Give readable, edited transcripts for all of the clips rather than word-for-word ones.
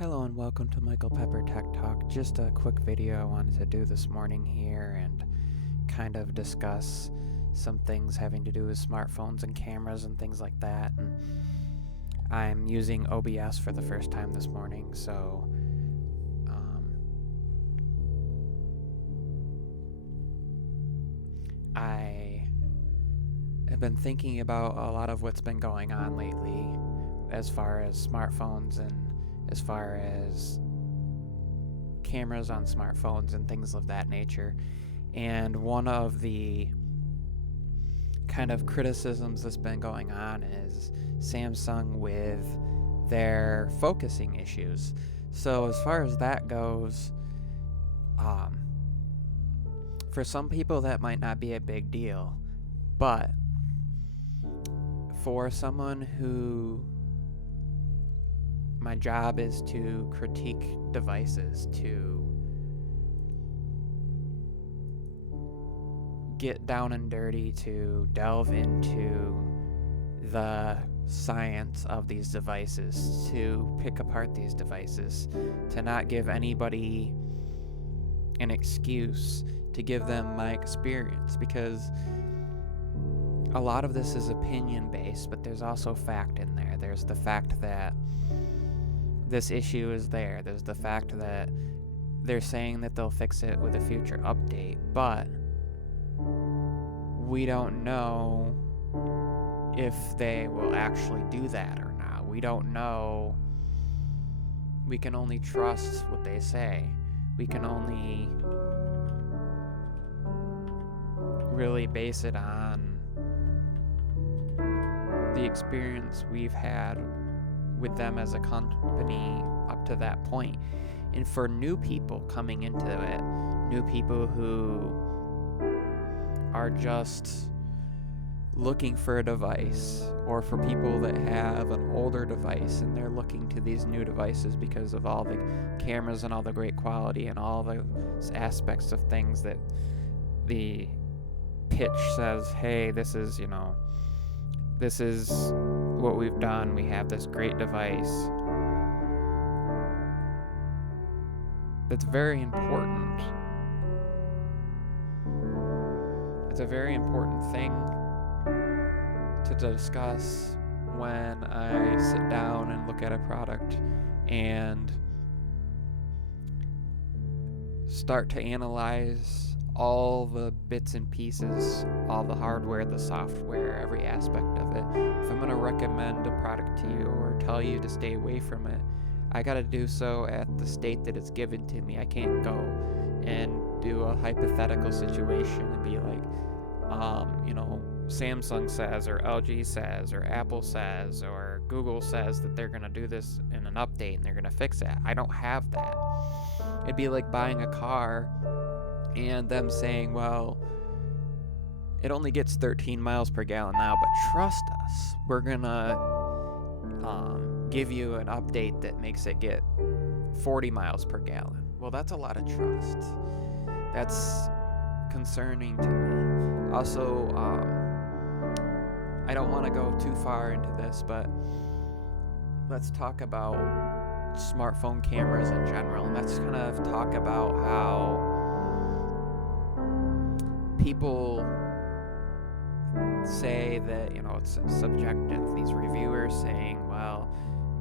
Hello and welcome to Michael Pepper Tech Talk. Just a quick video I wanted to do this morning here and kind of discuss some things having to do with smartphones and cameras and things like that. And I'm using OBS for the first time this morning, so I have been thinking about a lot of what's been going on lately as far as smartphones and as far as cameras on smartphones and things of that nature. And one of the kind of criticisms that's been going on is Samsung with their focusing issues. So as far as that goes, for some people that might not be a big deal, but for someone who my job is to critique devices, to get down and dirty, to delve into the science of these devices, to pick apart these devices, to not give anybody an excuse, to give them my experience, because a lot of this is opinion based, but there's also fact in there. There's the fact that this issue is there. There's the fact that they're saying that they'll fix it with a future update, but we don't know if they will actually do that or not. We don't know. We can only trust what they say. We can only really base it on the experience we've had with them as a company up to that point. And for new people coming into it, new people who are just looking for a device, or for people that have an older device and they're looking to these new devices because of all the cameras and all the great quality and all the aspects of things that the pitch says, hey, this is what we've done. We have this great device. That's very important. It's a very important thing to discuss when I sit down and look at a product and start to analyze all the bits and pieces, all the hardware, the software, every aspect of it. If I'm going to recommend a product to you or tell you to stay away from it, I got to do so at the state that it's given to me. I can't go and do a hypothetical situation and be like, Samsung says, or LG says, or Apple says, or Google says that they're going to do this in an update and they're going to fix it. I don't have that. It'd be like buying a car and them saying, well, it only gets 13 miles per gallon now, but trust us, we're gonna give you an update that makes it get 40 miles per gallon. Well, that's a lot of trust. That's concerning to me. Also, I don't want to go too far into this, but let's talk about smartphone cameras in general, and let's kind of talk about how people say that, it's subjective. These reviewers saying, well,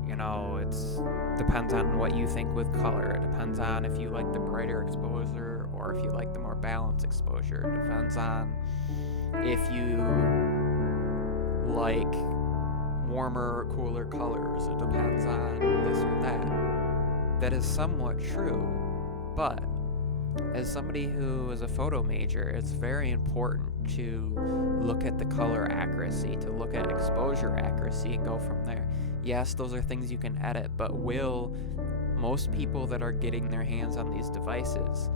it depends on what you think with color. It depends on if you like the brighter exposure or if you like the more balanced exposure. It depends on if you like warmer or cooler colors. It depends on this or that. That is somewhat true, but as somebody who is a photo major, it's very important to look at the color accuracy, to look at exposure accuracy and go from there. Yes, those are things you can edit, but will most people that are getting their hands on these devices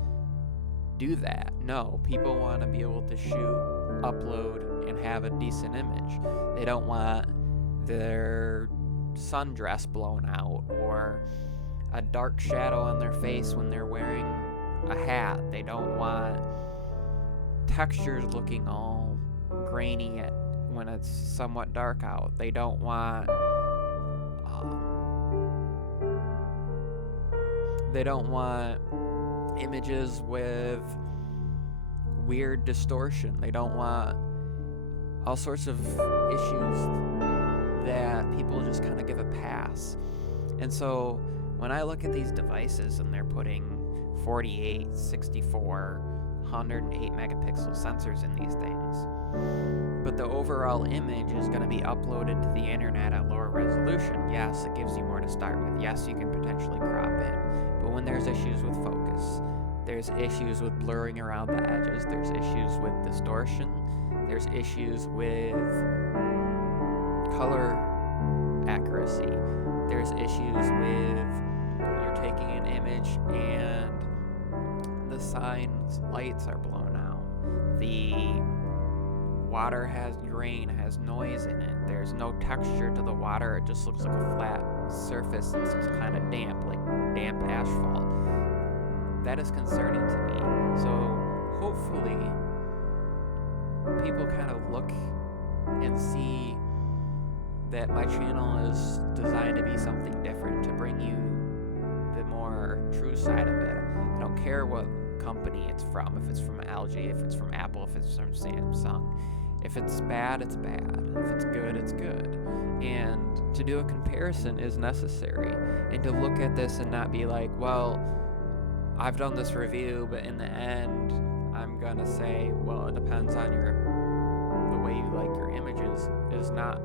do that? No. People want to be able to shoot, upload, and have a decent image. They don't want their sundress blown out or a dark shadow on their face when they're wearing a hat. They don't want textures looking all grainy when it's somewhat dark out. They don't want They don't want images with weird distortion. They don't want all sorts of issues that people just kind of give a pass. And so when I look at these devices and they're putting 48, 64, 108 megapixel sensors in these things, but the overall image is going to be uploaded to the internet at lower resolution. Yes, it gives you more to start with. Yes, you can potentially crop it. But when there's issues with focus, there's issues with blurring around the edges, there's issues with distortion, there's issues with color accuracy, there's issues with you're taking an image and the sign's lights are blown out. The water has grain, has noise in it. There's no texture to the water. It just looks like a flat surface. It's kind of damp, like damp asphalt. That is concerning to me. So hopefully people kind of look and see that my channel is designed to be something different, to bring you the more true side of it. I don't care what company it's from, if it's from LG, if it's from Apple, if it's from Samsung. If it's bad, it's bad. If it's good, it's good. And to do a comparison is necessary. And to look at this and not be like, well, I've done this review, but in the end, I'm gonna say, well, it depends on the way you like your images, is not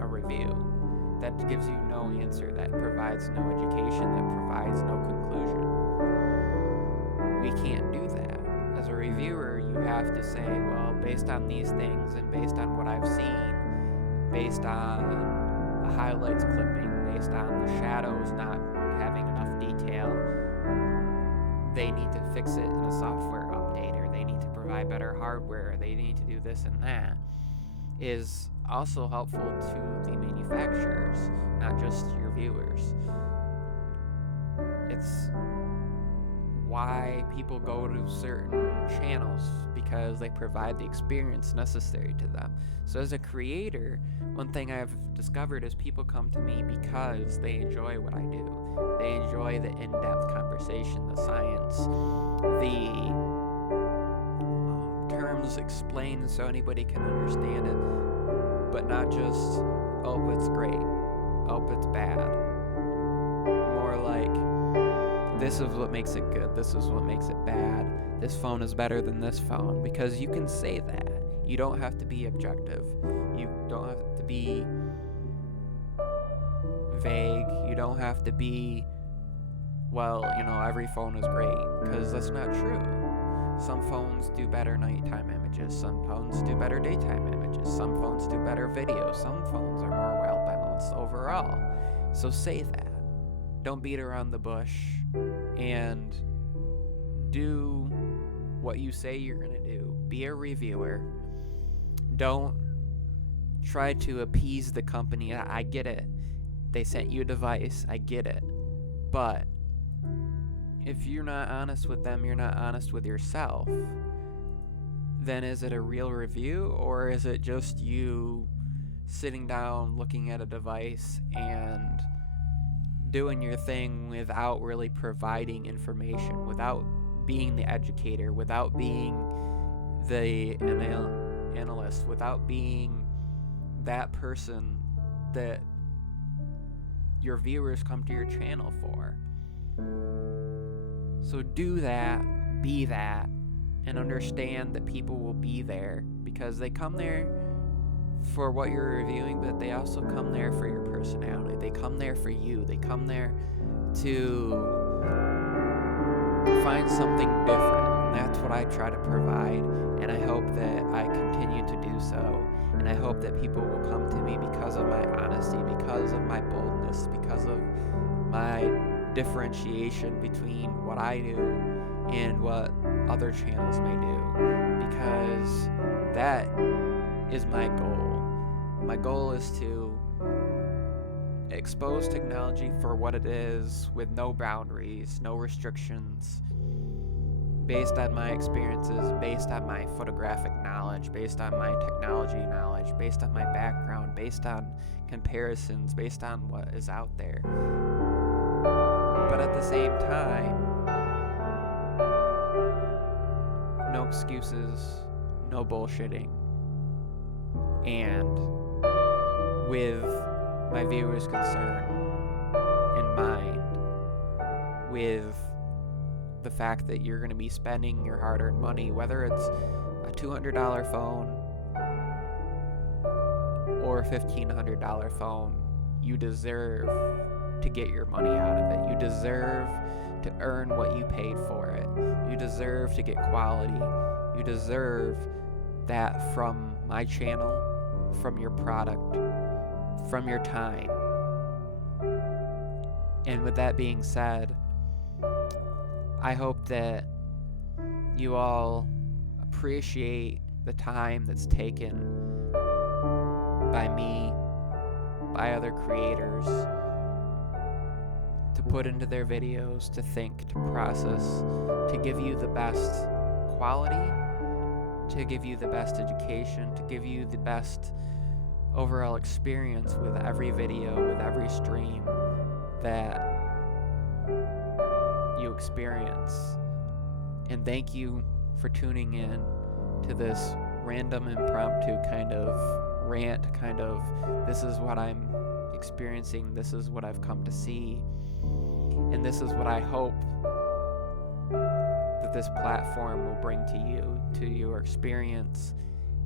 a review. That gives you no answer, that provides no education, that provides no conclusion. We can't do that. As a reviewer, you have to say, well, based on these things and based on what I've seen, based on the highlights clipping, based on the shadows not having enough detail, they need to fix it in a software update, or they need to provide better hardware, or they need to do this and that, is also helpful to the manufacturers, not just your viewers. It's why people go to certain channels, because they provide the experience necessary to them. So as a creator, one thing I've discovered is people come to me because they enjoy what I do. They enjoy the in-depth conversation, the science, the terms explained so anybody can understand it, but not just, oh, it's great, oh, it's bad. More like, this is what makes it good, this is what makes it bad, this phone is better than this phone, because you can say that. You don't have to be objective. You don't have to be vague. You don't have to be, well, every phone is great, because that's not true. Some phones do better nighttime images, some phones do better daytime images, some phones do better video, some phones are more well balanced overall. So say that. Don't beat around the bush, and do what you say you're going to do. Be a reviewer. Don't try to appease the company. I get it. They sent you a device. I get it. But if you're not honest with them, you're not honest with yourself, then is it a real review, or is it just you sitting down looking at a device and doing your thing without really providing information, without being the educator, without being the analyst, without being that person that your viewers come to your channel for? So do that, be that, and understand that people will be there, because they come there for what you're reviewing, but they also come there for your personality. They come there for you. They come there to find something different. And that's what I try to provide, and I hope that I continue to do so. And I hope that people will come to me because of my honesty, because of my boldness, because of my differentiation between what I do and what other channels may do, because that is my goal. My goal is to expose technology for what it is, with no boundaries, no restrictions, based on my experiences, based on my photographic knowledge, based on my technology knowledge, based on my background, based on comparisons, based on what is out there. But But at the same time, no excuses, no bullshitting. And with my viewers' concern in mind, with the fact that you're going to be spending your hard-earned money, whether it's a $200 phone or a $1,500 phone, you deserve to get your money out of it. You deserve to earn what you paid for it. You deserve to get quality. You deserve that from my channel, from your product, from your time. And with that being said, I hope that you all appreciate the time that's taken by me, by other creators, to put into their videos, to think, to process, to give you the best quality, to give you the best education, to give you the best overall experience with every video, with every stream that you experience. And thank you for tuning in to this random impromptu kind of rant, kind of this is what I'm experiencing, this is what I've come to see, and this is what I hope that this platform will bring to you, to your experience,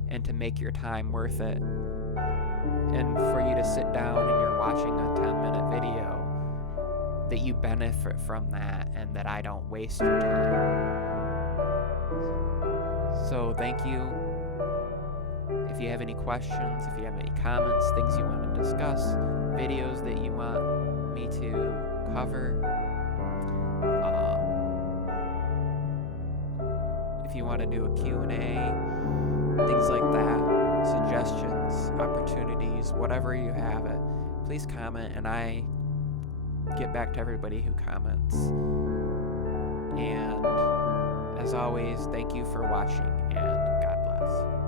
and to make your time worth it. And for you to sit down and you're watching a 10-minute video, that you benefit from that and that I don't waste your time. So thank you. If you have any questions, if you have any comments, things you want to discuss, videos that you want me to cover, if you want to do a Q&A, things like that, suggestions, opportunities, whatever you have it, please comment, and I get back to everybody who comments. And as always, thank you for watching, and God bless.